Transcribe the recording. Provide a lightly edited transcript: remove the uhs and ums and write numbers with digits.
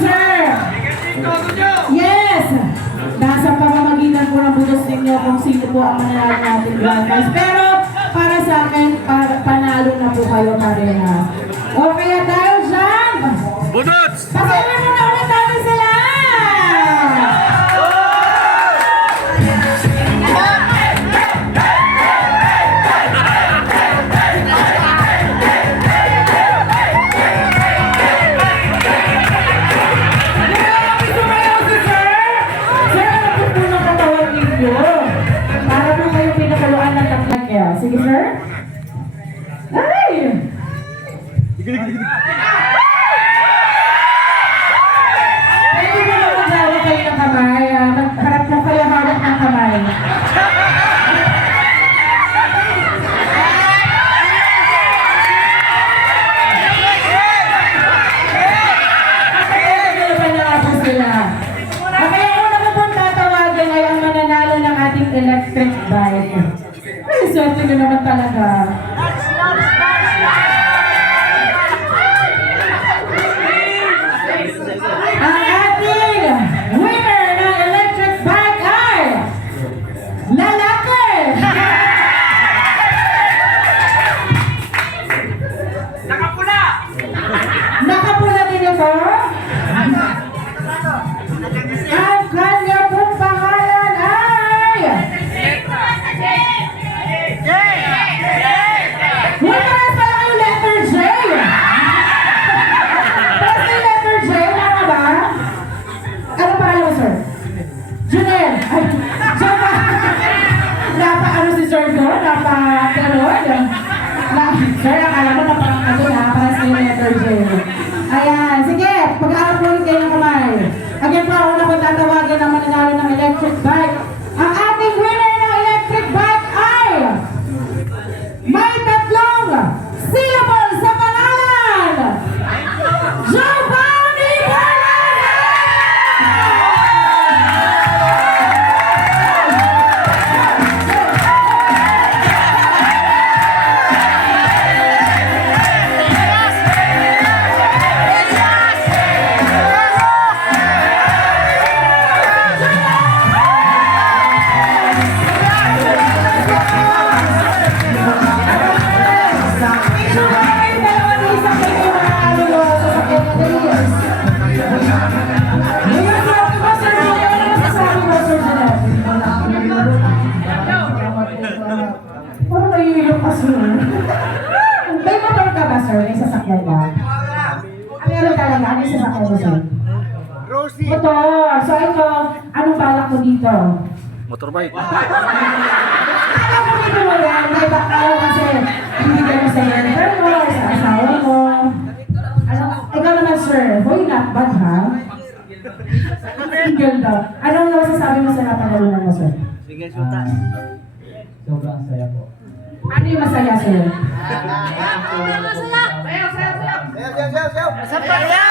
sir. Yes. Nasa pamamagitan po ng butos ninyo kung sino po ang mananalo natin, guys. Pero para sa akin, panalo na po kayo parehas. O kaya dahil dyan, Budots! pasayin mo na ulit natin sila! Para po kayo pinakaluan ng taklan niya. Sige, sir? Ay! Pwede mo na maglaro kayo ng kamay. Harap mo kayo hawak ng kamay. Electric bike. Ay, swerte nyo naman talaga. Ang ating winner ng electric bike ay lalaki! Nakapula! Nakapula din ito? Ang kanya pong pangalan ay Winner pala kayo letter J! Tapos yung letter J, wala ka ba? Ano pangalan mo, sir? Junel! Ay, Java! Ano si Sir ko? Napa-kalod? Sir, akala mo napakakali ha, para sa yung letter J. Ayan, sige, pag-aarap ulit kayo ng kamay. Again po, ako na po tatawagan ng mananalo ng electric bike. Ang ating winner ng electric bike ay may tatlong syllable sa pangalan! Giovanni Bernardo! Parang naiiyak ka, sir. May motor ka ba, sir? May sasakyan ka? Meron talaga. Ano yung sasakyan mo, sir? Rosie! Motor! So ito, anong balak mo dito? Motorbike. Alam mo dito mo yan, may bakaw kasi hindi ka mo sa girlfriend mo, sa asawa mo. Ano, ikaw naman, sir. Hoy, not bad, ha? Single daw. Anong masasabi mo sa napanalunan mo, sir? Sige, sultan. Sobrang saya po. Ano yung masaya, sir? Sayo!